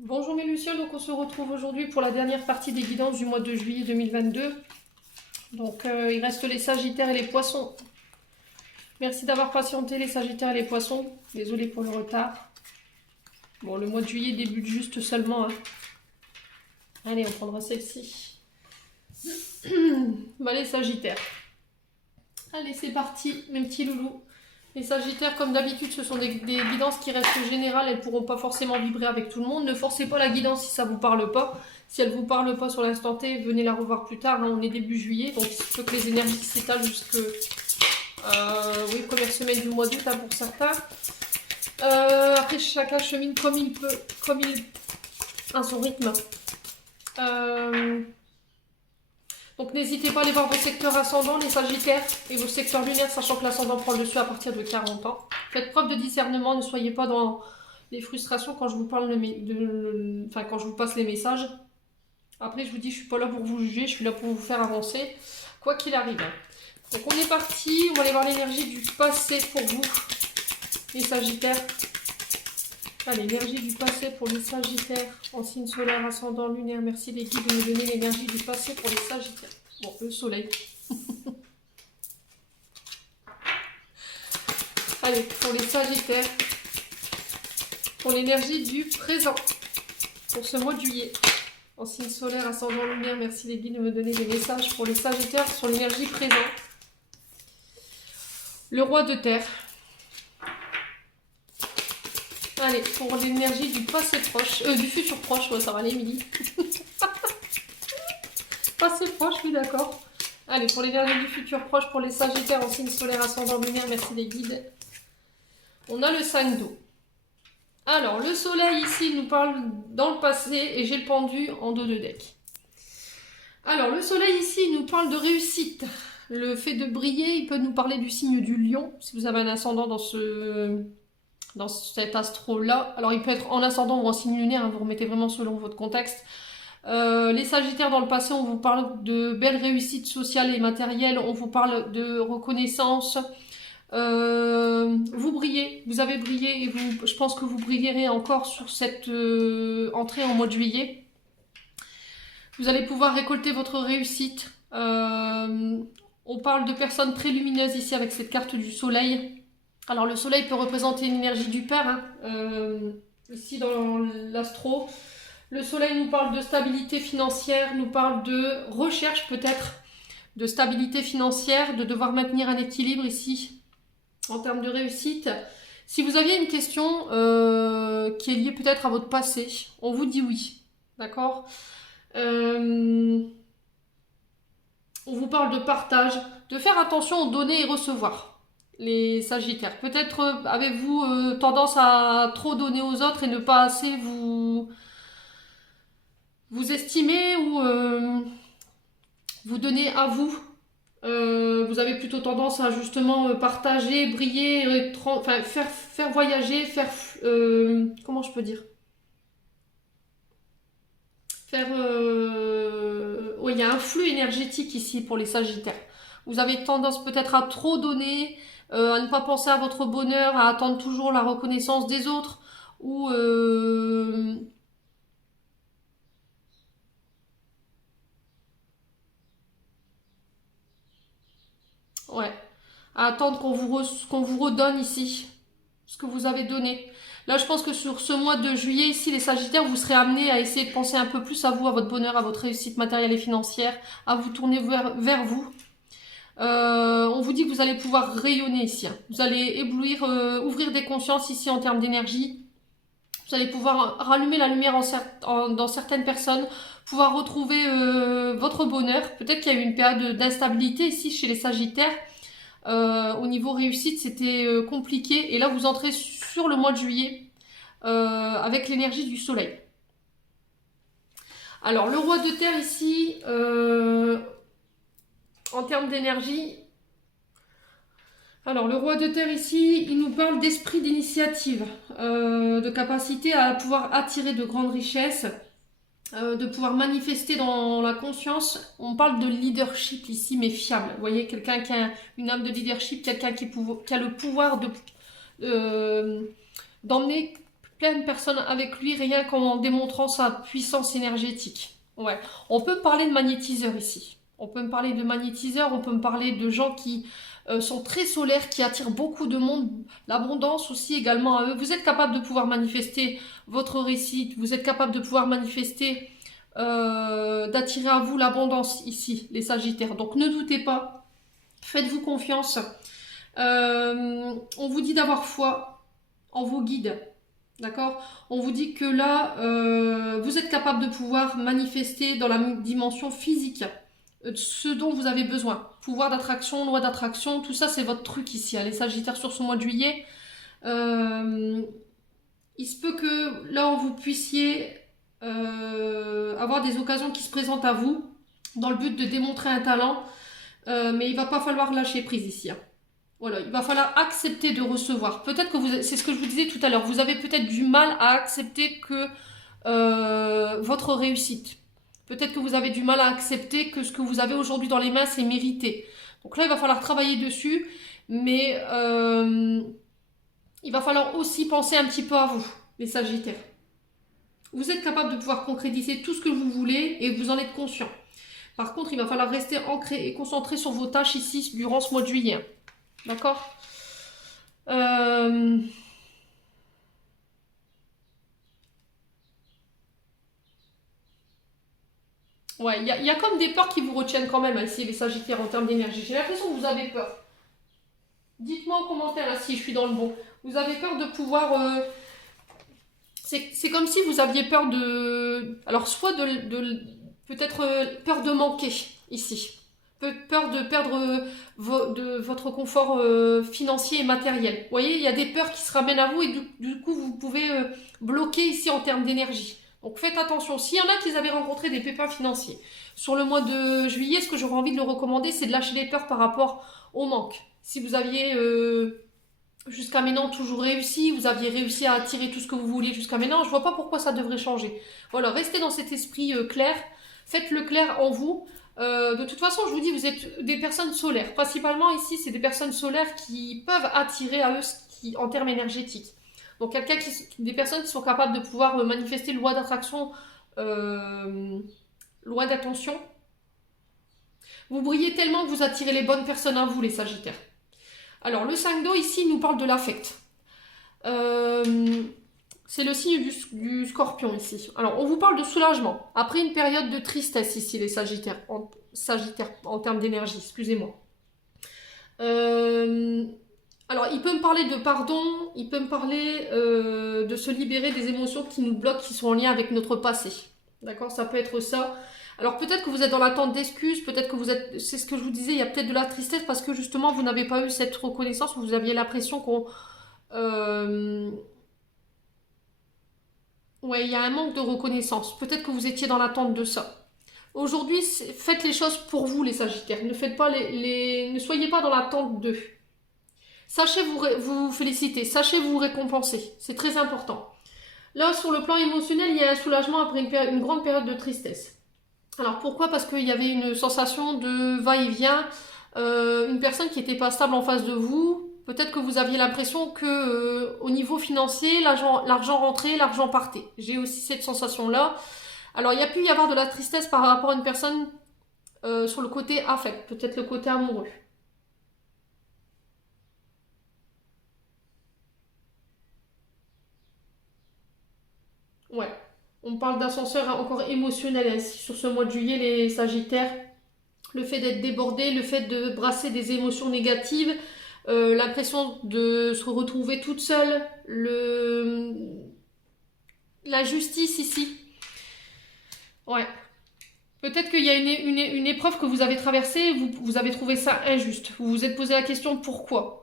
Bonjour mes Lucioles, donc on se retrouve aujourd'hui pour la dernière partie des guidances du mois de juillet 2022. Donc il reste les Sagittaires et les Poissons. Merci d'avoir patienté les Sagittaires et les Poissons. Désolé pour le retard. Bon, le mois de juillet débute juste seulement, hein. Allez, on prendra celle-ci. Bah, les Sagittaires. Allez, c'est parti, mes petits loulous. Les Sagittaires, comme d'habitude, ce sont des guidances qui restent générales. Elles ne pourront pas forcément vibrer avec tout le monde. Ne forcez pas la guidance si ça ne vous parle pas. Si elle ne vous parle pas sur l'instant T, venez la revoir plus tard, hein. On est début juillet, donc il se peut que les énergies s'étalent jusque oui, première semaine du mois d'août, hein, pour certains. Après, chacun chemine comme il peut, comme il à son rythme. Donc n'hésitez pas à aller voir vos secteurs ascendants, les Sagittaires, et vos secteurs lunaires, sachant que l'ascendant prend le dessus à partir de 40 ans. Faites preuve de discernement, ne soyez pas dans les frustrations quand je vous parle quand je vous passe les messages. Après, je vous dis, je suis pas là pour vous juger, je suis là pour vous faire avancer, quoi qu'il arrive. Donc on est parti, on va aller voir l'énergie du passé pour vous, les Sagittaires. L'énergie du passé pour les Sagittaires, en signe solaire, ascendant, lunaire. Merci les guides de me donner l'énergie du passé pour les Sagittaires. Bon, le soleil. Allez, pour les Sagittaires, pour l'énergie du présent, pour ce mois de juillet, en signe solaire, ascendant, lunaire. Merci les guides de me donner des messages pour les Sagittaires sur l'énergie présente. Le roi de terre. Allez, pour l'énergie du passé proche, du futur proche, ouais, ça va aller, Émilie. Passé proche, oui, d'accord. Allez, pour l'énergie du futur proche, pour les Sagittaires en signe solaire, ascendant, lunaire, merci les guides. On a le 5 d'eau. Alors, le soleil ici nous parle dans le passé et j'ai le pendu en dos de deck. Alors, le soleil ici nous parle de réussite. Le fait de briller, il peut nous parler du signe du lion, si vous avez un ascendant dans cet astro-là. Alors, il peut être en ascendant ou en signe lunaire, hein, vous remettez vraiment selon votre contexte. Les Sagittaires, dans le passé, on vous parle de belles réussites sociales et matérielles, on vous parle de reconnaissance. Vous brillez, vous avez brillé et je pense que vous brillerez encore sur cette entrée en mois de juillet. Vous allez pouvoir récolter votre réussite. On parle de personnes très lumineuses ici avec cette carte du soleil. Alors le soleil peut représenter une énergie du père, hein, ici dans l'astro. Le soleil nous parle de stabilité financière, nous parle de recherche peut-être, de stabilité financière, de devoir maintenir un équilibre ici en termes de réussite. Si vous aviez une question qui est liée peut-être à votre passé, on vous dit oui, d'accord. On vous parle de partage, de faire attention aux donner et recevoir, les Sagittaires. Peut-être avez-vous tendance à trop donner aux autres et ne pas assez vous estimer ou vous donner à vous. Vous avez plutôt tendance à justement partager, briller, faire voyager, comment je peux dire, oui, il y a un flux énergétique ici pour les Sagittaires. Vous avez tendance peut-être à trop donner, à ne pas penser à votre bonheur, à attendre toujours la reconnaissance des autres, ou ouais, à attendre qu'on vous redonne ici ce que vous avez donné. Là, je pense que sur ce mois de juillet, ici, les Sagittaires, vous serez amenés à essayer de penser un peu plus à vous, à votre bonheur, à votre réussite matérielle et financière, à vous tourner vers vous. On vous dit que vous allez pouvoir rayonner ici, hein. Vous allez éblouir, ouvrir des consciences ici en termes d'énergie. Vous allez pouvoir rallumer la lumière dans certaines personnes, pouvoir retrouver votre bonheur. Peut-être qu'il y a eu une période d'instabilité ici chez les Sagittaires. Au niveau réussite, c'était compliqué. Et là, vous entrez sur le mois de juillet avec l'énergie du soleil. Alors, le roi de terre ici, en termes d'énergie. Alors, le roi de terre ici, il nous parle d'esprit d'initiative, de capacité à pouvoir attirer de grandes richesses, de pouvoir manifester dans la conscience. On parle de leadership ici, mais fiable. Vous voyez, quelqu'un qui a une âme de leadership, quelqu'un qui a le pouvoir d'emmener plein de personnes avec lui rien qu'en démontrant sa puissance énergétique. Ouais, on peut parler de magnétiseur ici. On peut me parler de magnétiseurs, on peut me parler de gens qui sont très solaires, qui attirent beaucoup de monde, l'abondance aussi également à eux. Vous êtes capable de pouvoir manifester votre réussite, vous êtes capable de pouvoir manifester, d'attirer à vous l'abondance ici, les Sagittaires. Donc ne doutez pas, faites-vous confiance. On vous dit d'avoir foi en vos guides. D'accord? On vous dit que là, vous êtes capable de pouvoir manifester dans la dimension physique ce dont vous avez besoin. Pouvoir d'attraction, loi d'attraction, tout ça c'est votre truc ici, hein, les Sagittaires sur ce mois de juillet. Il se peut que là vous puissiez avoir des occasions qui se présentent à vous dans le but de démontrer un talent, mais il va pas falloir lâcher prise ici. Hein. Voilà, il va falloir accepter de recevoir. Peut-être que vous, c'est ce que je vous disais tout à l'heure, vous avez peut-être du mal à accepter que votre réussite. Peut-être que vous avez du mal à accepter que ce que vous avez aujourd'hui dans les mains, c'est mérité. Donc là, il va falloir travailler dessus, mais il va falloir aussi penser un petit peu à vous, les Sagittaires. Vous êtes capable de pouvoir concrétiser tout ce que vous voulez et vous en êtes conscient. Par contre, il va falloir rester ancré et concentré sur vos tâches ici durant ce mois de juillet. D'accord? Ouais, il y a comme des peurs qui vous retiennent quand même ici, les Sagittaires, en termes d'énergie. J'ai l'impression que vous avez peur. Dites-moi en commentaire là, si je suis dans le bon. Vous avez peur de pouvoir... C'est comme si vous aviez peur de... Alors, soit peut-être peur de manquer ici. Peur de perdre votre confort financier et matériel. Vous voyez, il y a des peurs qui se ramènent à vous et du coup, vous pouvez bloquer ici en termes d'énergie. Donc faites attention. S'il y en a qui avaient rencontré des pépins financiers sur le mois de juillet, ce que j'aurais envie de le recommander, c'est de lâcher les peurs par rapport au manque. Si vous aviez jusqu'à maintenant toujours réussi, vous aviez réussi à attirer tout ce que vous vouliez jusqu'à maintenant, je vois pas pourquoi ça devrait changer. Voilà, restez dans cet esprit clair, faites le clair en vous. De toute façon, je vous dis, vous êtes des personnes solaires. Principalement ici, c'est des personnes solaires qui peuvent attirer à eux en termes énergétiques. Donc des personnes qui sont capables de pouvoir manifester loi d'attraction, loi d'attention. Vous brillez tellement que vous attirez les bonnes personnes à vous, les Sagittaires. Alors, le 5 d'eau, ici, il nous parle de l'affect. C'est le signe du Scorpion, ici. Alors, on vous parle de soulagement. Après une période de tristesse, ici, les Sagittaires. En termes d'énergie, excusez-moi. Alors, il peut me parler de pardon. Il peut me parler de se libérer des émotions qui nous bloquent, qui sont en lien avec notre passé. D'accord? Ça peut être ça. Alors peut-être que vous êtes dans l'attente d'excuses, peut-être que vous êtes, c'est ce que je vous disais, il y a peut-être de la tristesse parce que justement vous n'avez pas eu cette reconnaissance, vous aviez l'impression qu'on... Ouais, il y a un manque de reconnaissance, peut-être que vous étiez dans l'attente de ça. Aujourd'hui, faites les choses pour vous les Sagittaires, ne faites pas ne soyez pas dans l'attente d'eux. Sachez vous féliciter, sachez vous récompenser, c'est très important. Là, sur le plan émotionnel, il y a un soulagement après une grande période de tristesse. Alors pourquoi? Parce qu'il y avait une sensation de va-et-vient, une personne qui n'était pas stable en face de vous. Peut-être que vous aviez l'impression que au niveau financier, l'argent rentrait, l'argent partait. J'ai aussi cette sensation-là. Alors il y a pu y avoir de la tristesse par rapport à une personne sur le côté affect, peut-être le côté amoureux. Ouais. On parle d'ascenseur encore émotionnel hein, sur ce mois de juillet, les Sagittaires. Le fait d'être débordé, le fait de brasser des émotions négatives, l'impression de se retrouver toute seule, la justice ici. Ouais. Peut-être qu'il y a une épreuve que vous avez traversée, vous avez trouvé ça injuste. Vous vous êtes posé la question pourquoi.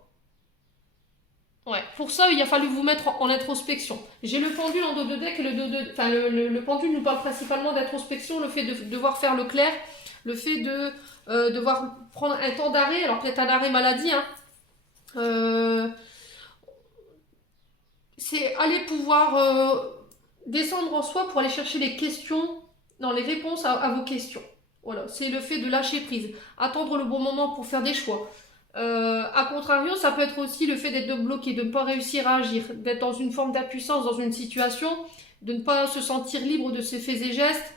Ouais, pour ça, il a fallu vous mettre en introspection. J'ai le pendule en dos de deck et le pendule nous parle principalement d'introspection, le fait de devoir faire le clair, le fait de devoir prendre un temps d'arrêt, alors peut-être un arrêt maladie, hein. C'est aller pouvoir descendre en soi pour aller chercher les questions, non, les réponses à vos questions. Voilà, c'est le fait de lâcher prise, attendre le bon moment pour faire des choix. A contrario, ça peut être aussi le fait d'être bloqué, de ne pas réussir à agir, d'être dans une forme d'impuissance dans une situation, de ne pas se sentir libre de ses faits et gestes.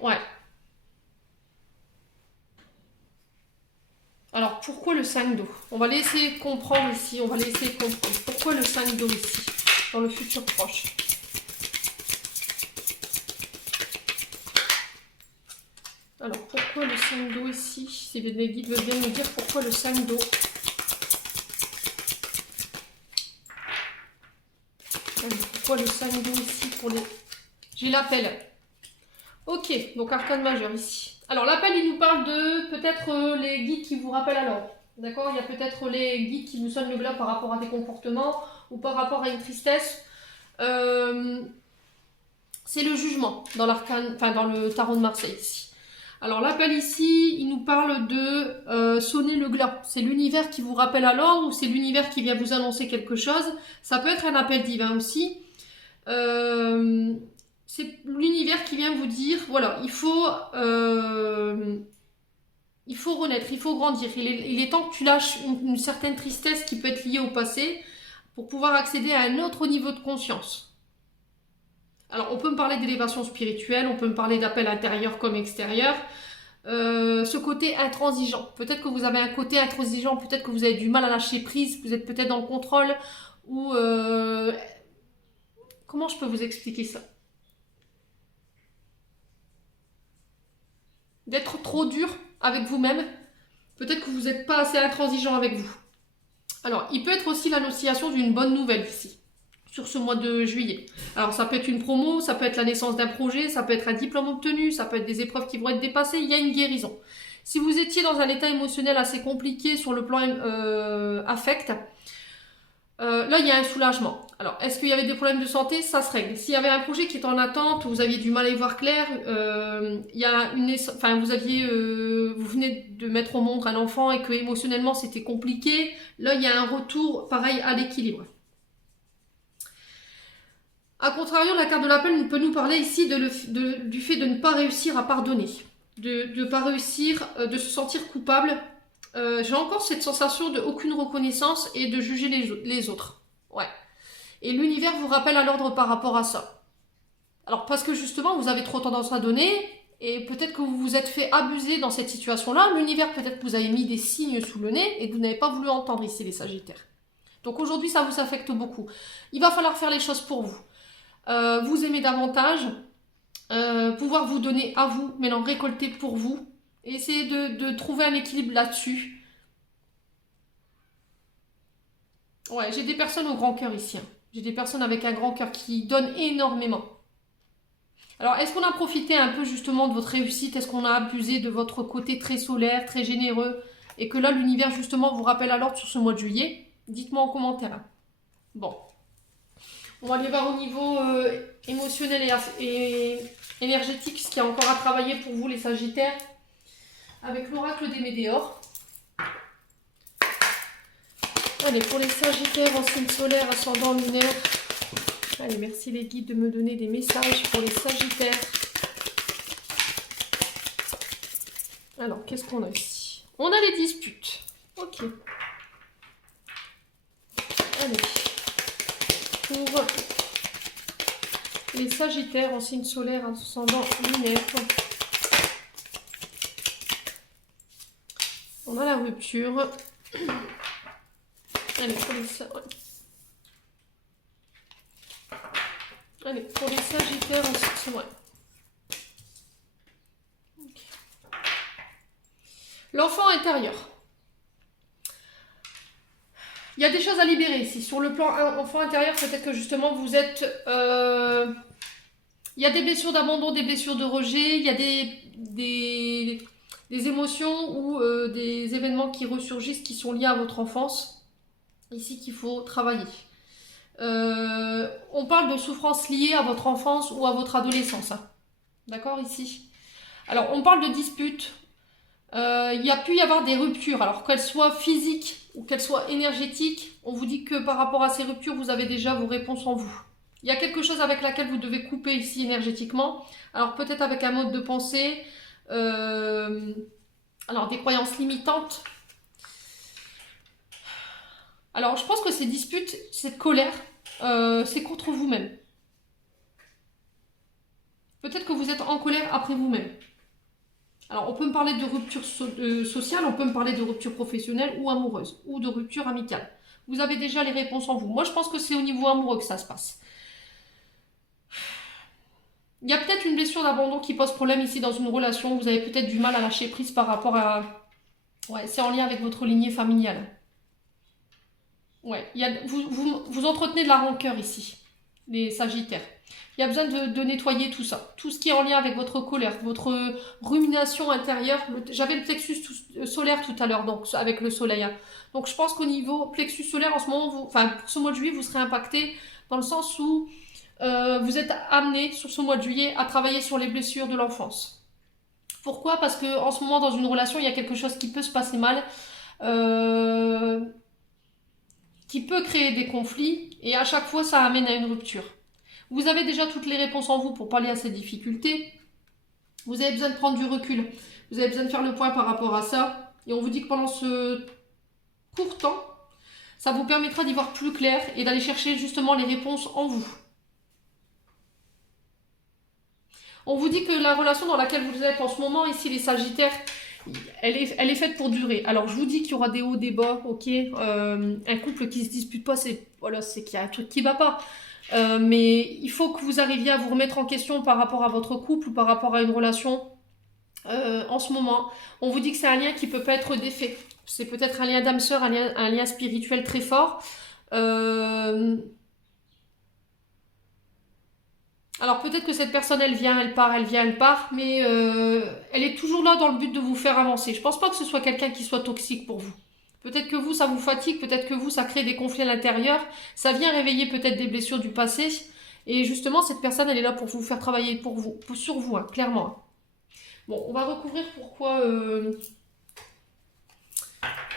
Ouais. Alors, pourquoi le 5 d'eau? On va laisser comprendre ici, on va laisser comprendre. Pourquoi le 5 d'eau ici, dans le futur proche? Alors, pourquoi le 5 d'eau ici? Si les guides veulent bien nous dire pourquoi le 5 d'eau. Pourquoi le 5 d'eau ici pour les... J'ai l'appel. Ok, donc arcane majeur ici. Alors, l'appel, il nous parle de peut-être les guides qui vous rappellent à l'ordre. D'accord? Il y a peut-être les guides qui vous sonnent le glas par rapport à des comportements ou par rapport à une tristesse. C'est le jugement dans l'arcane, enfin dans le tarot de Marseille ici. Alors l'appel ici, il nous parle de sonner le glas. C'est l'univers qui vous rappelle à l'ordre ou c'est l'univers qui vient vous annoncer quelque chose. Ça peut être un appel divin aussi. C'est l'univers qui vient vous dire, voilà, il faut renaître, il faut grandir. Il est temps que tu lâches une certaine tristesse qui peut être liée au passé pour pouvoir accéder à un autre niveau de conscience. Alors, on peut me parler d'élévation spirituelle, on peut me parler d'appel intérieur comme extérieur. Ce côté intransigeant. Peut-être que vous avez un côté intransigeant, peut-être que vous avez du mal à lâcher prise, vous êtes peut-être dans le contrôle, ou... Comment je peux vous expliquer ça? D'être trop dur avec vous-même. Peut-être que vous n'êtes pas assez intransigeant avec vous. Alors, il peut être aussi l'annonciation d'une bonne nouvelle ici, sur ce mois de juillet. Alors, ça peut être une promo, ça peut être la naissance d'un projet, ça peut être un diplôme obtenu, ça peut être des épreuves qui vont être dépassées, il y a une guérison. Si vous étiez dans un état émotionnel assez compliqué sur le plan affect, là, il y a un soulagement. Alors, est-ce qu'il y avait des problèmes de santé? Ça se règle. S'il y avait un projet qui était en attente, vous aviez du mal à y voir clair, il y a une enfin, vous venez de mettre au monde un enfant et que émotionnellement c'était compliqué, là, il y a un retour, pareil, à l'équilibre. A contrario, la carte de l'appel peut nous parler ici du fait de ne pas réussir à pardonner, de ne pas réussir, de se sentir coupable. J'ai encore cette sensation de aucune reconnaissance et de juger les autres. Ouais. Et l'univers vous rappelle à l'ordre par rapport à ça. Alors parce que justement vous avez trop tendance à donner et peut-être que vous vous êtes fait abuser dans cette situation-là. L'univers peut-être que vous avez mis des signes sous le nez et que vous n'avez pas voulu entendre ici les Sagittaires. Donc aujourd'hui ça vous affecte beaucoup. Il va falloir faire les choses pour vous. Vous aimer davantage, pouvoir vous donner à vous, mais l'en récolter pour vous. Et essayer de trouver un équilibre là-dessus. Ouais, j'ai des personnes au grand cœur ici. Hein. J'ai des personnes avec un grand cœur qui donnent énormément. Alors, est-ce qu'on a profité un peu justement de votre réussite? Est-ce qu'on a abusé de votre côté très solaire, très généreux? Et que là, l'univers justement vous rappelle à l'ordre sur ce mois de juillet? Dites-moi en commentaire. Hein. Bon. On va aller voir au niveau émotionnel et énergétique ce qu'il y a encore à travailler pour vous les Sagittaires. Avec l'oracle des Médéors. Allez, pour les Sagittaires en signe solaire, ascendant lunaire. Allez, merci les guides de me donner des messages pour les Sagittaires. Alors, qu'est-ce qu'on a ici? On a les disputes. Ok. Allez. Pour les Sagittaires en signe solaire, ascendant lunaire. On a la rupture. Allez, pour les Sagittaires en signe solaire. Okay. L'enfant intérieur. Il y a des choses à libérer ici. Sur le plan enfant intérieur, peut-être que justement vous êtes... il y a des blessures d'abandon, des blessures de rejet, il y a des émotions ou des événements qui ressurgissent qui sont liés à votre enfance. Ici qu'il faut travailler. On parle de souffrances liées à votre enfance ou à votre adolescence. Hein. D'accord, ici. Alors, on parle de disputes. Il y a pu y avoir des ruptures. Alors, qu'elles soient physiques ou qu'elles soient énergétiques, on vous dit que par rapport à ces ruptures, vous avez déjà vos réponses en vous. Il y a quelque chose avec laquelle vous devez couper ici énergétiquement. Alors, peut-être avec un mode de pensée, Alors, des croyances limitantes. Alors, je pense que ces disputes, cette colère, c'est contre vous-même. Peut-être que vous êtes en colère après vous-même. Alors, on peut me parler de rupture sociale, on peut me parler de rupture professionnelle ou amoureuse, ou de rupture amicale. Vous avez déjà les réponses en vous. Moi, je pense que c'est au niveau amoureux que ça se passe. Il y a peut-être une blessure d'abandon qui pose problème ici dans une relation. Vous avez peut-être du mal à lâcher prise par rapport à... Ouais, c'est en lien avec votre lignée familiale. Ouais, vous entretenez de la rancœur ici, les Sagittaires. Il y a besoin de nettoyer tout ça. Tout ce qui est en lien avec votre colère, votre rumination intérieure. J'avais le plexus solaire tout à l'heure, donc avec le soleil. Hein. Donc je pense qu'au niveau plexus solaire, en ce moment, enfin pour ce mois de juillet, vous serez impacté dans le sens où vous êtes amené sur ce mois de juillet à travailler sur les blessures de l'enfance. Pourquoi? Parce que en ce moment, dans une relation, il y a quelque chose qui peut se passer mal. Qui peut créer des conflits et à chaque fois ça amène à une rupture. Vous avez déjà toutes les réponses en vous pour pallier à ces difficultés. Vous avez besoin de prendre du recul. Vous avez besoin de faire le point par rapport à ça. Et on vous dit que pendant ce court temps, ça vous permettra d'y voir plus clair et d'aller chercher justement les réponses en vous. On vous dit que la relation dans laquelle vous êtes en ce moment, ici les Sagittaires, elle est faite pour durer. Alors je vous dis qu'il y aura des hauts, des bas, ok. Un couple qui se dispute pas, c'est qu'il y a un truc qui va pas. Mais il faut que vous arriviez à vous remettre en question par rapport à votre couple ou par rapport à une relation en ce moment. On vous dit que c'est un lien qui peut pas être défait. C'est peut-être un lien d'âme sœur, un lien spirituel très fort. Alors peut-être que cette personne, elle vient, elle part, elle vient, elle part, mais elle est toujours là dans le but de vous faire avancer. Je pense pas que ce soit quelqu'un qui soit toxique pour vous. Peut-être que vous, ça vous fatigue, peut-être que vous, ça crée des conflits à l'intérieur, ça vient réveiller peut-être des blessures du passé. Et justement, cette personne, elle est là pour vous faire travailler sur vous, hein, clairement. Bon, on va recouvrir pourquoi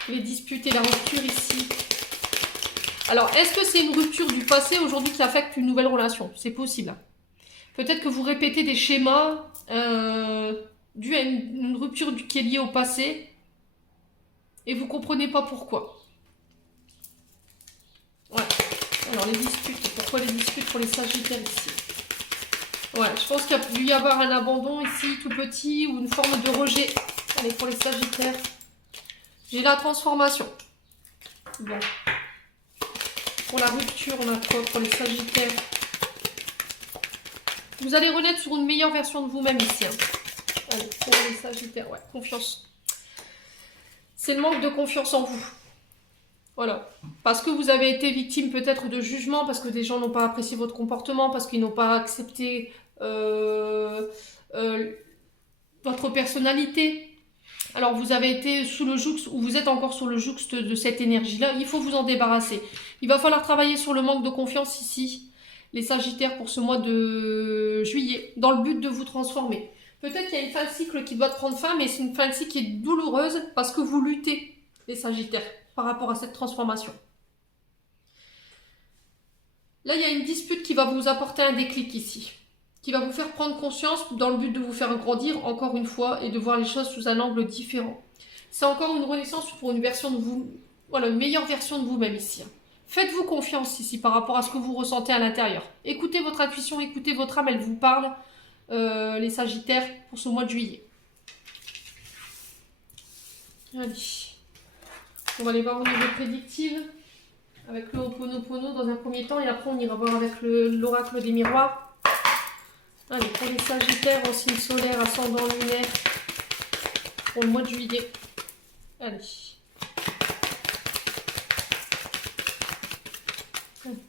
les disputes et la rupture ici. Alors, est-ce que c'est une rupture du passé aujourd'hui qui affecte une nouvelle relation? C'est possible. Peut-être que vous répétez des schémas dus à une rupture qui est liée au passé et vous comprenez pas pourquoi. Ouais. Alors les disputes, pourquoi les disputes pour les Sagittaires ici? Ouais, je pense qu'il y a dû y avoir un abandon ici tout petit ou une forme de rejet. Allez, pour les Sagittaires. J'ai la transformation. Bon. Pour la rupture, on a quoi pour les Sagittaires? Vous allez renaître sur une meilleure version de vous-même ici. Hein. Allez, pour les Sagittaires, ouais, confiance. C'est le manque de confiance en vous. Voilà. Parce que vous avez été victime peut-être de jugement, parce que des gens n'ont pas apprécié votre comportement, parce qu'ils n'ont pas accepté votre personnalité. Alors vous avez été sous le jouxte, ou vous êtes encore sous le jouxte de cette énergie-là. Il faut vous en débarrasser. Il va falloir travailler sur le manque de confiance ici, les Sagittaires, pour ce mois de juillet, dans le but de vous transformer. Peut-être qu'il y a une fin de cycle qui doit prendre fin, mais c'est une fin de cycle qui est douloureuse parce que vous luttez, les Sagittaires, par rapport à cette transformation. Là, il y a une dispute qui va vous apporter un déclic ici, qui va vous faire prendre conscience dans le but de vous faire grandir, encore une fois, et de voir les choses sous un angle différent. C'est encore une renaissance pour une version de vous, voilà, une meilleure version de vous-même ici. Faites-vous confiance ici par rapport à ce que vous ressentez à l'intérieur. Écoutez votre intuition, écoutez votre âme, elle vous parle, les Sagittaires, pour ce mois de juillet. Allez. On va aller voir au niveau prédictive, avec le Ho'oponopono dans un premier temps, et après on ira voir avec l'oracle des miroirs. Allez, pour les Sagittaires en signe solaire, ascendant lunaire, pour le mois de juillet. Allez.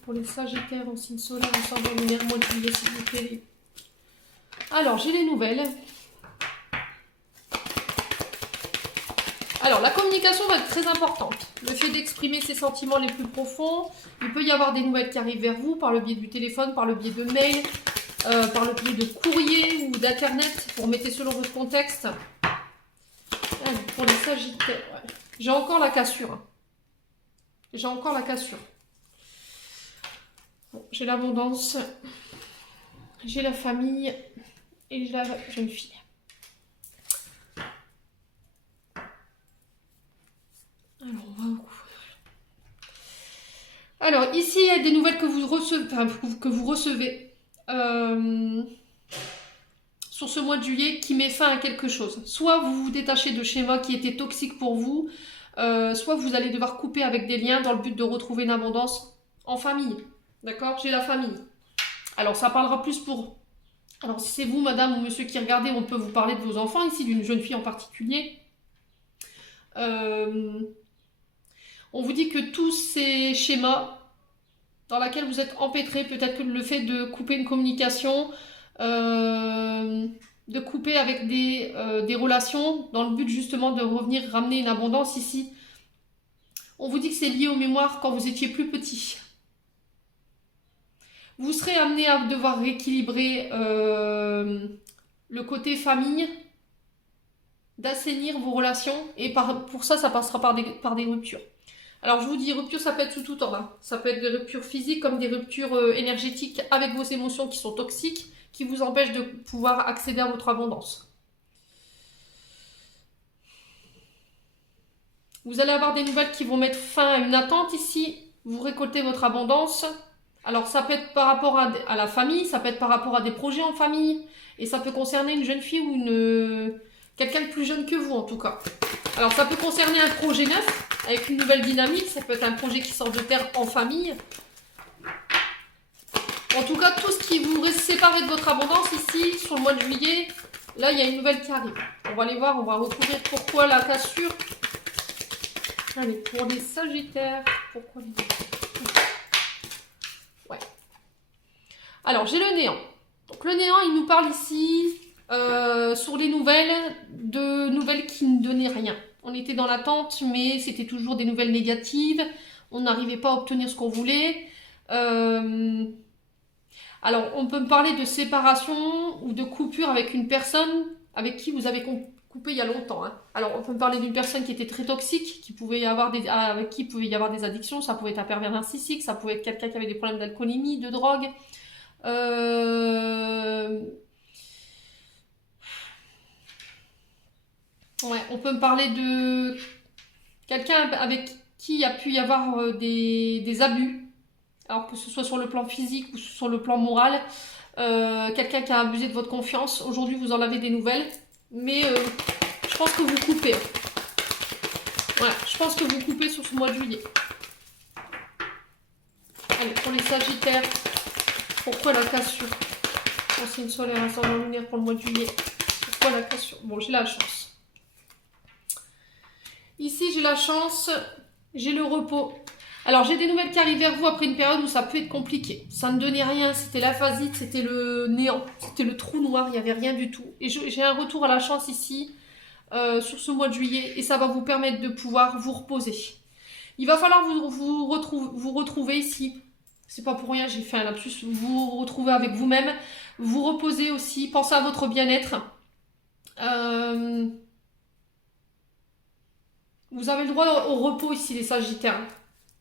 Pour les Sagittaires en signe solaire, ascendant lunaire, mois de juillet, s'il vous plaît. Alors, j'ai les nouvelles. Alors, la communication va être très importante. Le fait d'exprimer ses sentiments les plus profonds. Il peut y avoir des nouvelles qui arrivent vers vous par le biais du téléphone, par le biais de mail, par le biais de courrier ou d'internet. Vous remettez selon votre contexte. Allez, pour les Sagittaires, ouais. J'ai encore la cassure. J'ai encore la cassure. Bon, j'ai l'abondance. J'ai la famille. Et j'ai la jeune fille. Alors, ici, il y a des nouvelles que vous recevez, sur ce mois de juillet qui met fin à quelque chose. Soit vous vous détachez de schémas qui étaient toxiques pour vous, soit vous allez devoir couper avec des liens dans le but de retrouver une abondance en famille. D'accord? J'ai la famille. Alors, ça parlera plus pour... Alors, si c'est vous, madame ou monsieur qui regardez, on peut vous parler de vos enfants, ici d'une jeune fille en particulier. On vous dit que tous ces schémas dans lesquels vous êtes empêtrés, peut-être que le fait de couper une communication, de couper avec des relations, dans le but justement de revenir ramener une abondance ici, on vous dit que c'est lié aux mémoires quand vous étiez plus petit. Vous serez amené à devoir rééquilibrer le côté famille, d'assainir vos relations, et pour ça, ça passera par des ruptures. Alors je vous dis, rupture, ça peut être sous tout ordre. Hein. Ça peut être des ruptures physiques comme des ruptures énergétiques avec vos émotions qui sont toxiques, qui vous empêchent de pouvoir accéder à votre abondance. Vous allez avoir des nouvelles qui vont mettre fin à une attente ici. Vous récoltez votre abondance. Alors ça peut être par rapport à la famille, ça peut être par rapport à des projets en famille, et ça peut concerner une jeune fille ou quelqu'un de plus jeune que vous en tout cas. Alors ça peut concerner un projet neuf, avec une nouvelle dynamique, ça peut être un projet qui sort de terre en famille. En tout cas, tout ce qui vous sépare de votre abondance ici, sur le mois de juillet, là il y a une nouvelle qui arrive. On va aller voir, on va recouvrir pourquoi la cassure. Allez, pour les Sagittaires, pourquoi les... Ouais. Alors, j'ai le néant. Donc, le néant, il nous parle ici sur les nouvelles, de nouvelles qui ne donnaient rien. On était dans l'attente, mais c'était toujours des nouvelles négatives. On n'arrivait pas à obtenir ce qu'on voulait. Alors, on peut me parler de séparation ou de coupure avec une personne avec qui vous avez coupé il y a longtemps. Hein. Alors, on peut me parler d'une personne qui était très toxique, avec qui il pouvait y avoir des addictions. Ça pouvait être un pervers narcissique, ça pouvait être quelqu'un qui avait des problèmes d'alcoolémie, de drogue. Ouais, on peut me parler de quelqu'un avec qui il y a pu y avoir des abus, alors que ce soit sur le plan physique ou sur le plan moral. Quelqu'un qui a abusé de votre confiance. Aujourd'hui, vous en avez des nouvelles, mais je pense que vous coupez. Voilà, je pense que vous coupez sur ce mois de juillet. Allez, pour les Sagittaires, pourquoi la cassure? Signe solaire, ascendant lunaire pour le mois de juillet. Pourquoi la cassure? Bon, j'ai la chance. Ici, j'ai la chance, j'ai le repos. Alors, j'ai des nouvelles qui arrivent vers vous après une période où ça peut être compliqué. Ça ne donnait rien, c'était l'aphasite, c'était le néant, c'était le trou noir, il n'y avait rien du tout. Et j'ai un retour à la chance ici, sur ce mois de juillet, et ça va vous permettre de pouvoir vous reposer. Il va falloir vous retrouver ici. C'est pas pour rien, j'ai fait un lapsus. Vous retrouver avec vous-même, vous reposer aussi, pensez à votre bien-être. Vous avez le droit au repos ici, les Sagittaires.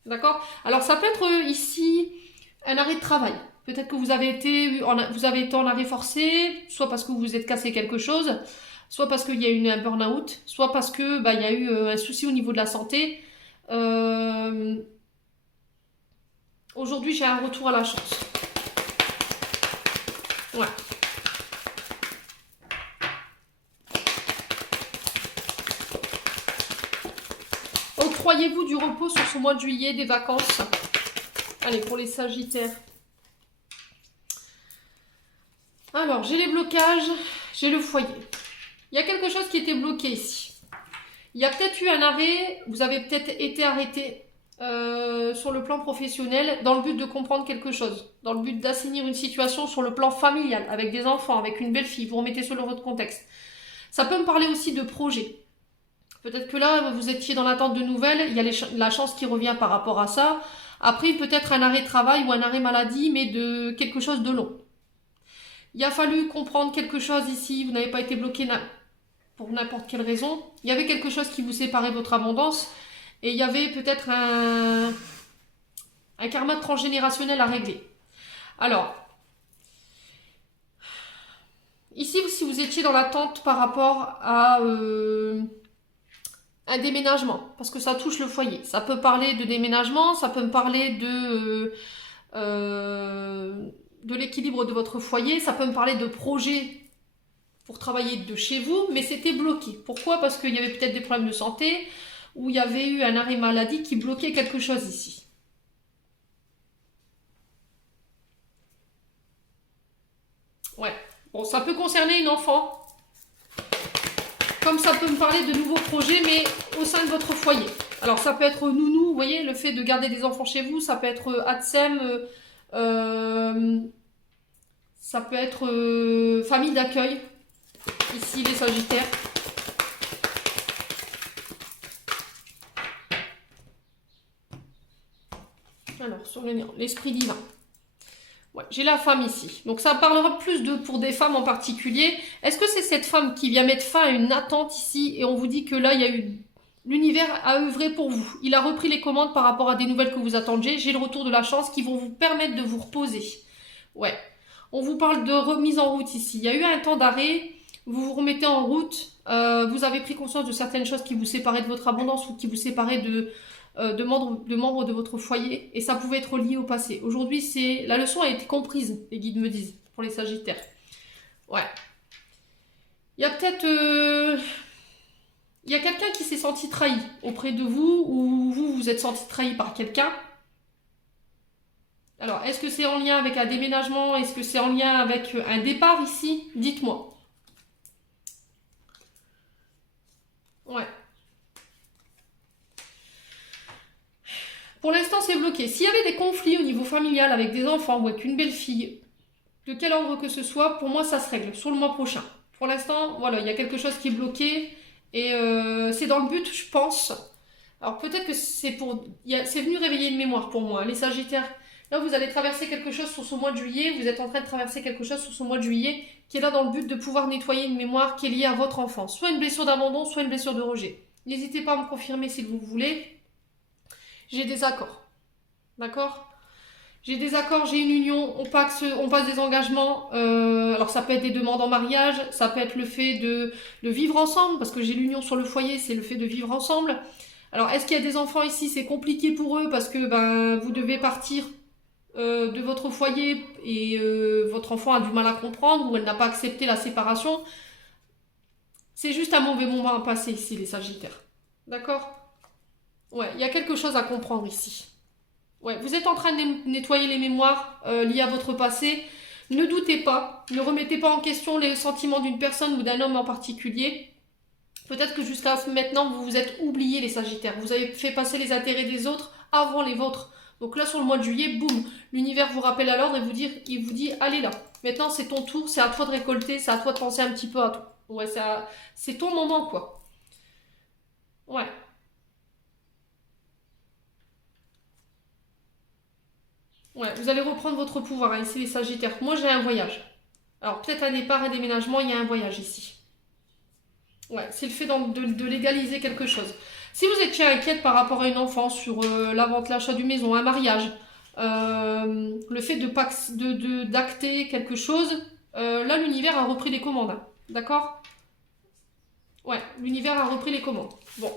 D'accord? Alors, ça peut être ici un arrêt de travail. Peut-être que vous avez été en arrêt forcé, soit parce que vous vous êtes cassé quelque chose, soit parce qu'il y a eu un burn-out, soit parce que il y a eu un souci au niveau de la santé. Aujourd'hui, j'ai un retour à la chance. Ouais. Octroyez-vous du repos sur ce mois de juillet, des vacances. Allez, pour les Sagittaires. Alors, j'ai les blocages, j'ai le foyer. Il y a quelque chose qui était bloqué ici. Il y a peut-être eu un arrêt, vous avez peut-être été arrêté sur le plan professionnel dans le but de comprendre quelque chose, dans le but d'assainir une situation sur le plan familial, avec des enfants, avec une belle-fille, vous remettez sur votre contexte. Ça peut me parler aussi de projet. Peut-être que là, vous étiez dans l'attente de nouvelles, il y a la chance qui revient par rapport à ça. Après, peut-être un arrêt de travail ou un arrêt maladie, mais de quelque chose de long. Il a fallu comprendre quelque chose ici, vous n'avez pas été bloqué pour n'importe quelle raison. Il y avait quelque chose qui vous séparait de votre abondance, et il y avait peut-être un karma transgénérationnel à régler. Alors, ici, si vous étiez dans l'attente par rapport à Un déménagement, parce que ça touche le foyer. Ça peut parler de déménagement, ça peut me parler de l'équilibre de votre foyer, ça peut me parler de projets pour travailler de chez vous, mais c'était bloqué. Pourquoi? Parce qu'il y avait peut-être des problèmes de santé, ou il y avait eu un arrêt maladie qui bloquait quelque chose ici. Ouais. Bon, ça peut concerner une enfant, comme ça peut me parler de nouveaux projets, mais au sein de votre foyer. Alors, ça peut être nounou, vous voyez, le fait de garder des enfants chez vous, ça peut être ATSEM, ça peut être famille d'accueil, ici les Sagittaires. Alors, sur l'esprit divin. Ouais, j'ai la femme ici. Donc ça parlera plus pour des femmes en particulier. Est-ce que c'est cette femme qui vient mettre fin à une attente ici et on vous dit que là, il y a eu l'univers a œuvré pour vous. Il a repris les commandes par rapport à des nouvelles que vous attendiez. J'ai le retour de la chance qui vont vous permettre de vous reposer. Ouais. On vous parle de remise en route ici. Il y a eu un temps d'arrêt. Vous vous remettez en route. Vous avez pris conscience de certaines choses qui vous séparaient de votre abondance ou qui vous séparaient de membres de votre foyer, et ça pouvait être lié au passé. Aujourd'hui, la leçon a été comprise, les guides me disent, pour les Sagittaires. Ouais. Il y a peut-être... il y a quelqu'un qui s'est senti trahi auprès de vous, ou vous vous êtes senti trahi par quelqu'un. Alors, est-ce que c'est en lien avec un déménagement? Est-ce que c'est en lien avec un départ ici? Dites-moi. Ouais. Pour l'instant, c'est bloqué. S'il y avait des conflits au niveau familial avec des enfants ou avec une belle-fille, de quel ordre que ce soit, pour moi, ça se règle sur le mois prochain. Pour l'instant, voilà, il y a quelque chose qui est bloqué et c'est dans le but, je pense. Alors peut-être que c'est venu réveiller une mémoire pour moi, les Sagittaires. Là, vous allez traverser quelque chose sur ce mois de juillet, vous êtes en train de traverser quelque chose sur ce mois de juillet qui est là dans le but de pouvoir nettoyer une mémoire qui est liée à votre enfance. Soit une blessure d'abandon, soit une blessure de rejet. N'hésitez pas à me confirmer si vous voulez. J'ai des accords. D'accord? J'ai des accords, j'ai une union, on passe des engagements. Alors ça peut être des demandes en mariage, ça peut être le fait de vivre ensemble, parce que j'ai l'union sur le foyer, c'est le fait de vivre ensemble. Alors est-ce qu'il y a des enfants ici? C'est compliqué pour eux parce que vous devez partir de votre foyer et votre enfant a du mal à comprendre ou elle n'a pas accepté la séparation. C'est juste un mauvais moment à passer ici, les Sagittaires. D'accord? Ouais, il y a quelque chose à comprendre ici. Ouais, vous êtes en train de nettoyer les mémoires liées à votre passé. Ne doutez pas, ne remettez pas en question les sentiments d'une personne ou d'un homme en particulier. Peut-être que jusqu'à maintenant, vous vous êtes oublié les Sagittaires. Vous avez fait passer les intérêts des autres avant les vôtres. Donc là, sur le mois de juillet, boum, l'univers vous rappelle à l'ordre et il vous dit, allez là. Maintenant, c'est ton tour, c'est à toi de récolter, c'est à toi de penser un petit peu à toi. Ouais, c'est ton moment, quoi. Ouais. Ouais, vous allez reprendre votre pouvoir, hein, ici les Sagittaires. Moi, j'ai un voyage. Alors, peut-être un départ, un déménagement, il y a un voyage ici. Ouais, c'est le fait de légaliser quelque chose. Si vous étiez inquiète par rapport à une enfance, sur la vente, l'achat d'une maison, un mariage, le fait d'acter quelque chose, là, l'univers a repris les commandes. Hein. D'accord? Ouais, l'univers a repris les commandes. Bon.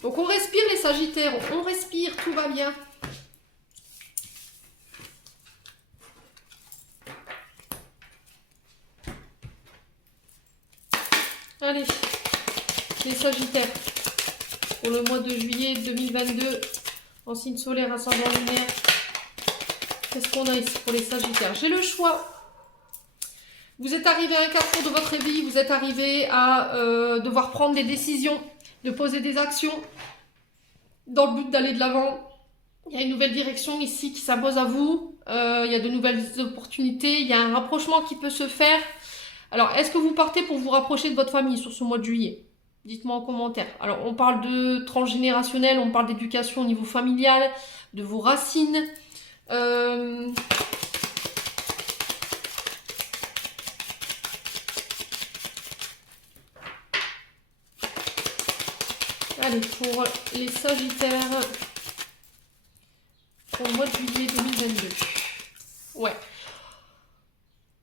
Donc, on respire les Sagittaires. On respire, tout va bien. Allez, les Sagittaires, pour le mois de juillet 2022, en signe solaire, ascendant lunaire, qu'est-ce qu'on a ici pour les Sagittaires? J'ai le choix. Vous êtes arrivé à un carrefour de votre vie, vous êtes arrivé à devoir prendre des décisions, de poser des actions, dans le but d'aller de l'avant. Il y a une nouvelle direction ici qui s'impose à vous, il y a de nouvelles opportunités, il y a un rapprochement qui peut se faire. Alors, est-ce que vous partez pour vous rapprocher de votre famille sur ce mois de juillet? Dites-moi en commentaire. Alors, on parle de transgénérationnel, on parle d'éducation au niveau familial, de vos racines. Allez, pour les Sagittaires, pour le mois de juillet 2022. Ouais.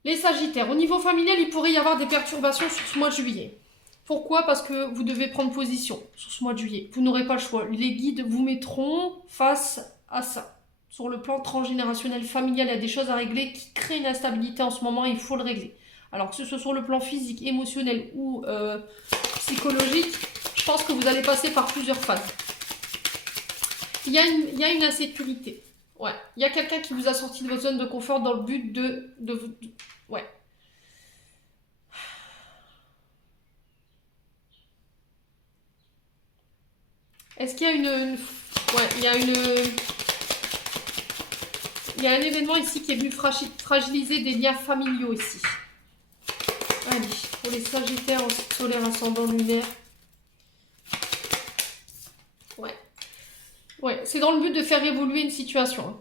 Les Sagittaires, au niveau familial, il pourrait y avoir des perturbations sur ce mois de juillet. Pourquoi? Parce que vous devez prendre position sur ce mois de juillet. Vous n'aurez pas le choix. Les guides vous mettront face à ça. Sur le plan transgénérationnel, familial, il y a des choses à régler qui créent une instabilité en ce moment, il faut le régler. Alors que ce soit sur le plan physique, émotionnel ou psychologique, je pense que vous allez passer par plusieurs phases. Il y a une insécurité. Ouais. Il y a quelqu'un qui vous a sorti de votre zone de confort dans le but ouais. Est-ce qu'il y a ouais, il y a il y a un événement ici qui est venu fragiliser des liens familiaux ici. Allez, pour les Sagittaires en solaire ascendant lunaire. Ouais. Ouais, c'est dans le but de faire évoluer une situation.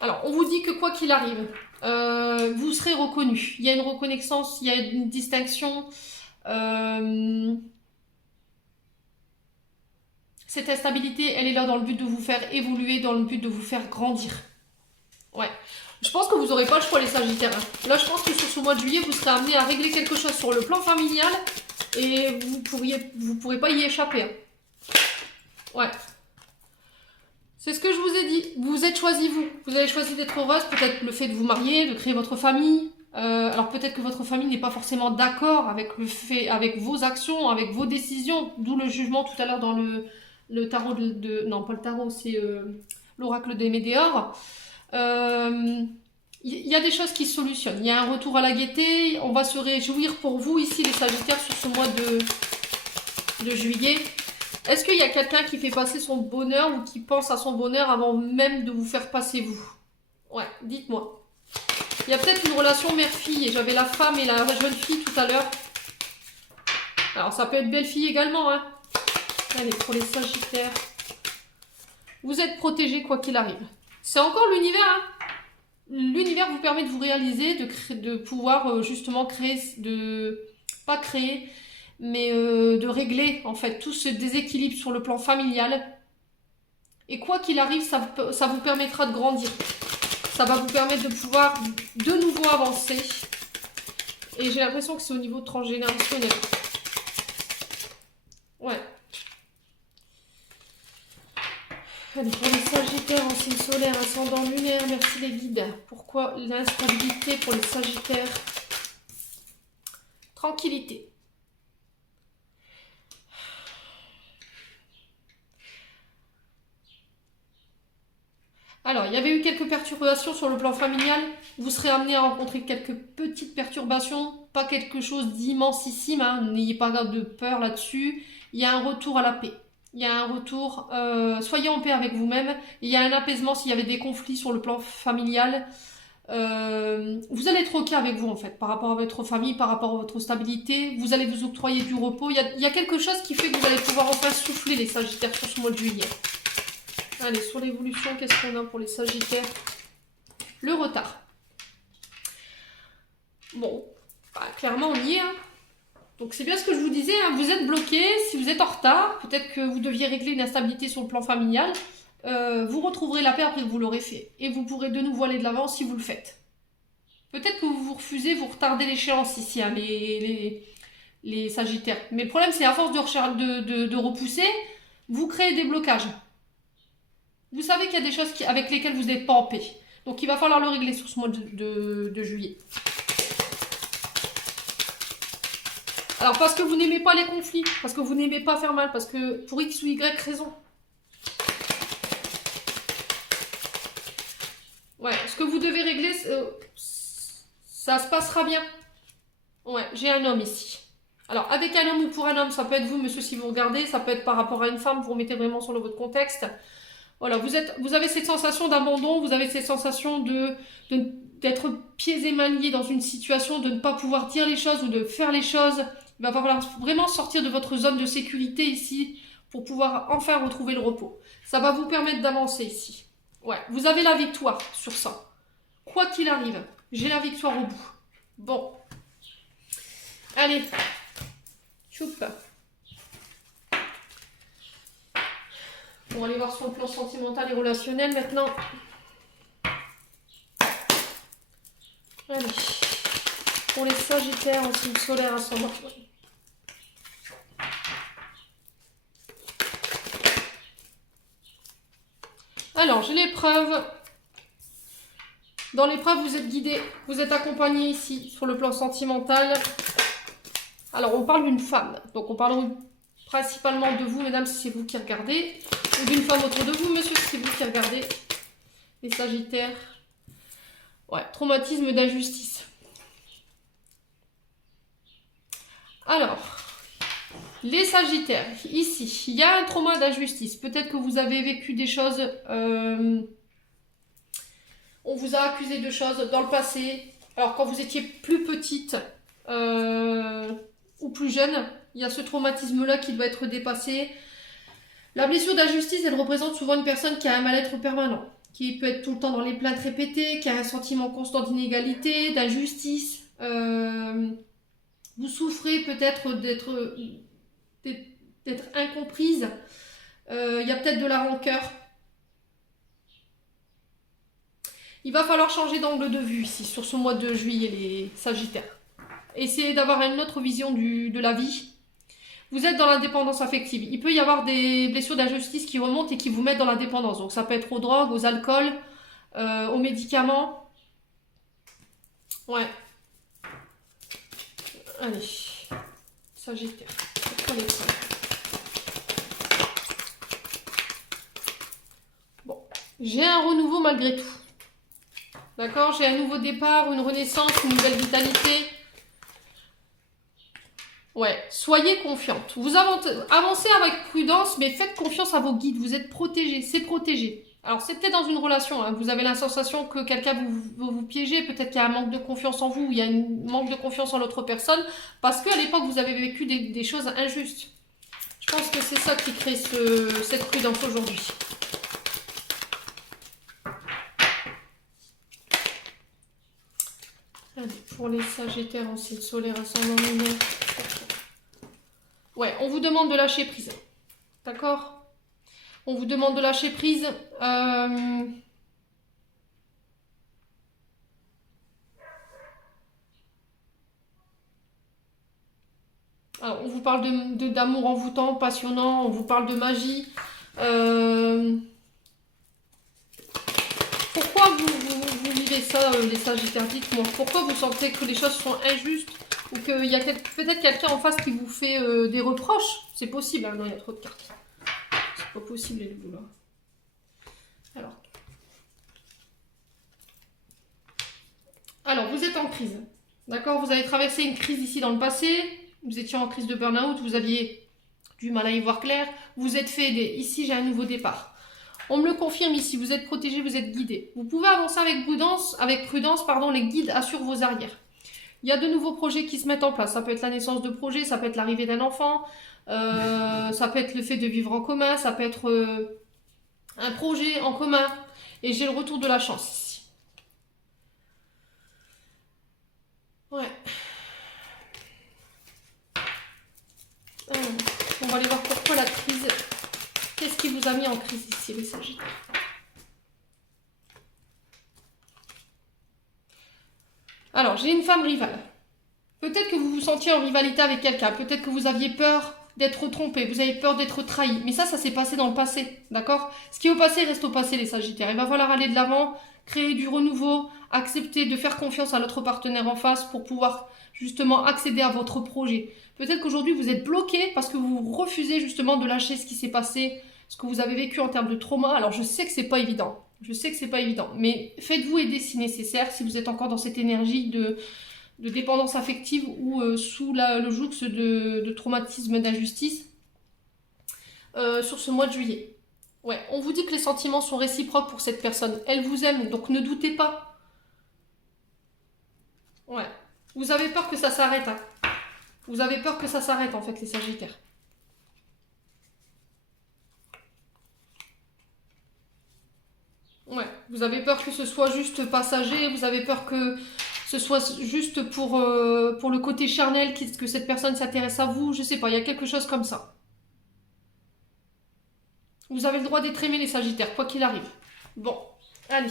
Alors, on vous dit que quoi qu'il arrive, vous serez reconnu. Il y a une reconnaissance, il y a une distinction. Cette instabilité, elle est là dans le but de vous faire évoluer, dans le but de vous faire grandir. Ouais. Je pense que vous n'aurez pas le choix, les Sagittaires. Là, je pense que sur ce mois de juillet, vous serez amené à régler quelque chose sur le plan familial et vous pourrez pas y échapper. Ouais. C'est ce que je vous ai dit. Vous êtes choisi, vous. Vous avez choisi d'être heureuse. Peut-être le fait de vous marier, de créer votre famille. Alors peut-être que votre famille n'est pas forcément d'accord avec le fait, avec vos actions, avec vos décisions. D'où le jugement tout à l'heure dans le tarot non, pas le tarot, c'est l'oracle des Médéores. Il y a des choses qui se solutionnent. Il y a un retour à la gaieté. On va se réjouir pour vous ici, les Sagittaires, sur ce mois de juillet. Est-ce qu'il y a quelqu'un qui fait passer son bonheur ou qui pense à son bonheur avant même de vous faire passer vous? Ouais, dites-moi. Il y a peut-être une relation mère-fille. J'avais la femme et la jeune fille tout à l'heure. Alors, ça peut être belle-fille également, hein. Allez, pour les Sagittaires. Vous êtes protégés quoi qu'il arrive. C'est encore l'univers, hein. L'univers vous permet de vous réaliser, de pouvoir justement créer, pas créer, mais de régler en fait tout ce déséquilibre sur le plan familial. Et quoi qu'il arrive, ça vous permettra de grandir. Ça va vous permettre de pouvoir de nouveau avancer. Et j'ai l'impression que c'est au niveau transgénérationnel. Ouais. Allez, pour les Sagittaires en signe solaire, ascendant lunaire, merci les guides. Pourquoi l'instabilité pour les Sagittaires? Tranquillité. Alors, il y avait eu quelques perturbations sur le plan familial. Vous serez amené à rencontrer quelques petites perturbations. Pas quelque chose d'immensissime, hein. N'ayez pas de peur là-dessus. Il y a un retour à la paix. Il y a un retour, soyez en paix avec vous-même. Il y a un apaisement s'il y avait des conflits sur le plan familial. Vous allez être OK avec vous en fait, par rapport à votre famille, par rapport à votre stabilité. Vous allez vous octroyer du repos. Il y a quelque chose qui fait que vous allez pouvoir enfin souffler les Sagittaires sur ce mois de juillet. Allez, sur l'évolution, qu'est-ce qu'on a pour les Sagittaires? Le retard. Bon, bah, clairement on y est, hein. Donc c'est bien ce que je vous disais, hein, vous êtes bloqué, si vous êtes en retard, peut-être que vous deviez régler une instabilité sur le plan familial, vous retrouverez la paix après que vous l'aurez fait. Et vous pourrez de nouveau aller de l'avant si vous le faites. Peut-être que vous refusez, vous retardez l'échéance ici, hein, les Sagittaires. Mais le problème c'est à force de repousser, vous créez des blocages. Vous savez qu'il y a des choses avec lesquelles vous n'êtes pas en paix. Donc il va falloir le régler sur ce mois de juillet. Alors parce que vous n'aimez pas les conflits, parce que vous n'aimez pas faire mal, parce que pour X ou Y raison. Ouais, ce que vous devez régler, ça se passera bien. Ouais, j'ai un homme ici. Alors avec un homme ou pour un homme, ça peut être vous, monsieur, si vous regardez, ça peut être par rapport à une femme, vous remettez vraiment sur votre contexte. Voilà, vous avez cette sensation d'abandon, vous avez cette sensation d'être pieds et mains liés dans une situation, de ne pas pouvoir dire les choses ou de faire les choses. Il va falloir vraiment sortir de votre zone de sécurité ici pour pouvoir enfin retrouver le repos. Ça va vous permettre d'avancer ici. Ouais, vous avez la victoire sur ça. Quoi qu'il arrive, j'ai la victoire au bout. Bon. Allez. Choup. On va aller voir sur le plan sentimental et relationnel maintenant. Allez. Pour les Sagittaires en signe solaire ascendant. Alors, j'ai l'épreuve. Dans l'épreuve, vous êtes guidé, vous êtes accompagné ici sur le plan sentimental. Alors, on parle d'une femme. Donc, on parle principalement de vous, mesdames, si c'est vous qui regardez. Ou d'une femme autour de vous, monsieur, si c'est vous qui regardez. Les Sagittaires. Ouais, traumatisme d'injustice. Alors, les Sagittaires, ici, il y a un trauma d'injustice. Peut-être que vous avez vécu des choses... on vous a accusé de choses dans le passé. Alors, quand vous étiez plus petite ou plus jeune, il y a ce traumatisme-là qui doit être dépassé. La blessure d'injustice, elle représente souvent une personne qui a un mal-être permanent, qui peut être tout le temps dans les plaintes répétées, qui a un sentiment constant d'inégalité, d'injustice. Vous souffrez peut-être d'être incomprise. Il y a peut-être de la rancœur. Il va falloir changer d'angle de vue ici, sur ce mois de juillet, les Sagittaires. Essayez d'avoir une autre vision de la vie. Vous êtes dans la dépendance affective. Il peut y avoir des blessures d'injustice qui remontent et qui vous mettent dans la dépendance. Donc ça peut être aux drogues, aux alcools, aux médicaments. Ouais. Allez. Sagittaire. Bon. J'ai un renouveau malgré tout. D'accord, j'ai un nouveau départ, une renaissance, une nouvelle vitalité. Ouais, soyez confiante. Vous avancez avec prudence, mais faites confiance à vos guides. Vous êtes protégés, c'est protégé. Alors, c'est peut-être dans une relation. Hein. Vous avez la sensation que quelqu'un vous piégez. Peut-être qu'il y a un manque de confiance en vous, il y a un manque de confiance en l'autre personne. Parce qu'à l'époque, vous avez vécu des choses injustes. Je pense que c'est ça qui crée cette prudence aujourd'hui. Allez, pour les Sagittaires en signe solaire, ascendant lunaire. Ouais, on vous demande de lâcher prise. D'accord? On vous demande de lâcher prise. Alors, on vous parle d'amour envoûtant, passionnant. On vous parle de magie. Pourquoi vous vivez ça, les Sagittaires? Dites-moi. Pourquoi vous sentez que les choses sont injustes? Ou qu'il y a peut-être quelqu'un en face qui vous fait des reproches? C'est possible, hein. Non, il y a trop de cartes. C'est pas possible, les loups, là. Alors, vous êtes en crise. D'accord? Vous avez traversé une crise ici dans le passé. Vous étiez en crise de burn-out. Vous aviez du mal à y voir clair. Vous êtes fait aider. Ici, j'ai un nouveau départ. On me le confirme ici, vous êtes protégé, vous êtes guidé. Vous pouvez avancer avec prudence, les guides assurent vos arrières. Il y a de nouveaux projets qui se mettent en place. Ça peut être la naissance de projets, ça peut être l'arrivée d'un enfant, ça peut être le fait de vivre en commun, ça peut être un projet en commun. Et j'ai le retour de la chance ici. Ouais. Alors, on va aller voir pourquoi la crise. Qu'est-ce qui vous a mis en crise ici, les Sagittaires? Alors, j'ai une femme rivale. Peut-être que vous vous sentiez en rivalité avec quelqu'un. Peut-être que vous aviez peur d'être trompé. Vous avez peur d'être trahi. Mais ça s'est passé dans le passé. D'accord? Ce qui est au passé reste au passé, les Sagittaires. Il va falloir aller de l'avant, créer du renouveau, accepter de faire confiance à notre partenaire en face pour pouvoir justement accéder à votre projet. Peut-être qu'aujourd'hui, vous êtes bloqué parce que vous refusez justement de lâcher ce qui s'est passé, ce que vous avez vécu en termes de trauma. Alors, je sais que c'est pas évident. Je sais que c'est pas évident. Mais faites-vous aider si nécessaire, si vous êtes encore dans cette énergie de dépendance affective ou sous le joug de traumatisme d'injustice sur ce mois de juillet. Ouais, on vous dit que les sentiments sont réciproques pour cette personne. Elle vous aime, donc ne doutez pas. Ouais. Vous avez peur que ça s'arrête. Hein. Vous avez peur que ça s'arrête, en fait, les Sagittaires. Ouais. Vous avez peur que ce soit juste passager. Vous avez peur que ce soit juste pour le côté charnel, que cette personne s'intéresse à vous. Je sais pas, il y a quelque chose comme ça. Vous avez le droit d'être aimé, les Sagittaires, quoi qu'il arrive. Bon, allez.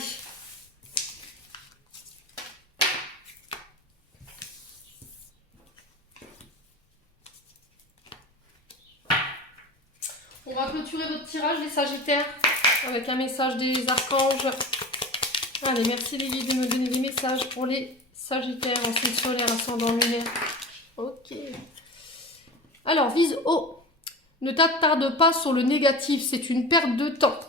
On va clôturer votre tirage, les Sagittaires. avec un message des archanges. Allez, merci Lily de me donner des messages pour les Sagittaires en signe solaire, ascendant lunaire. Ok. Alors, vise haut. Ne t'attarde pas sur le négatif, c'est une perte de temps.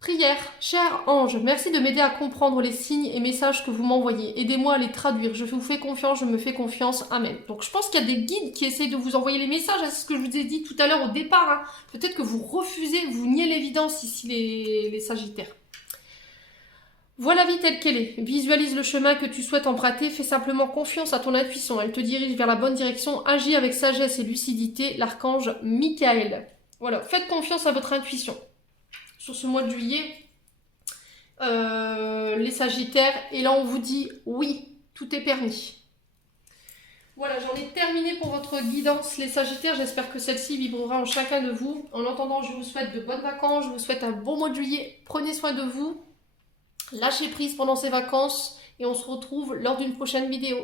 Prière. Cher ange, merci de m'aider à comprendre les signes et messages que vous m'envoyez. Aidez-moi à les traduire. Je vous fais confiance, je me fais confiance. Amen. Donc je pense qu'il y a des guides qui essayent de vous envoyer les messages. C'est ce que je vous ai dit tout à l'heure au départ. Hein. Peut-être que vous refusez, vous niez l'évidence ici les Sagittaires. Vois la vie telle qu'elle est. Visualise le chemin que tu souhaites emprunter. Fais simplement confiance à ton intuition. Elle te dirige vers la bonne direction. Agis avec sagesse et lucidité. L'archange Michael. Voilà, faites confiance à votre intuition. Sur ce mois de juillet, les Sagittaires. Et là, on vous dit oui, tout est permis. Voilà, j'en ai terminé pour votre guidance, les Sagittaires. J'espère que celle-ci vibrera en chacun de vous. En attendant, je vous souhaite de bonnes vacances. Je vous souhaite un bon mois de juillet. Prenez soin de vous. Lâchez prise pendant ces vacances. Et on se retrouve lors d'une prochaine vidéo.